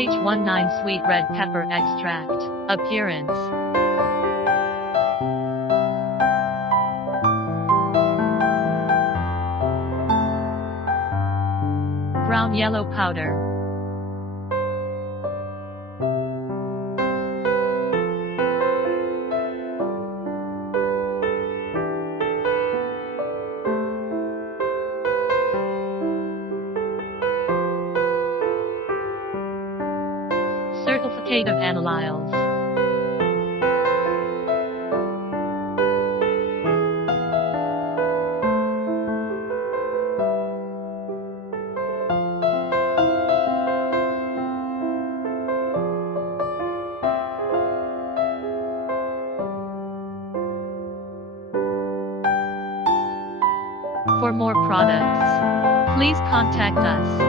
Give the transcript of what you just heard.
CH-19 sweet red pepper extract. Appearance. Brown yellow powder. Certificate of analyls. For more products, please contact us.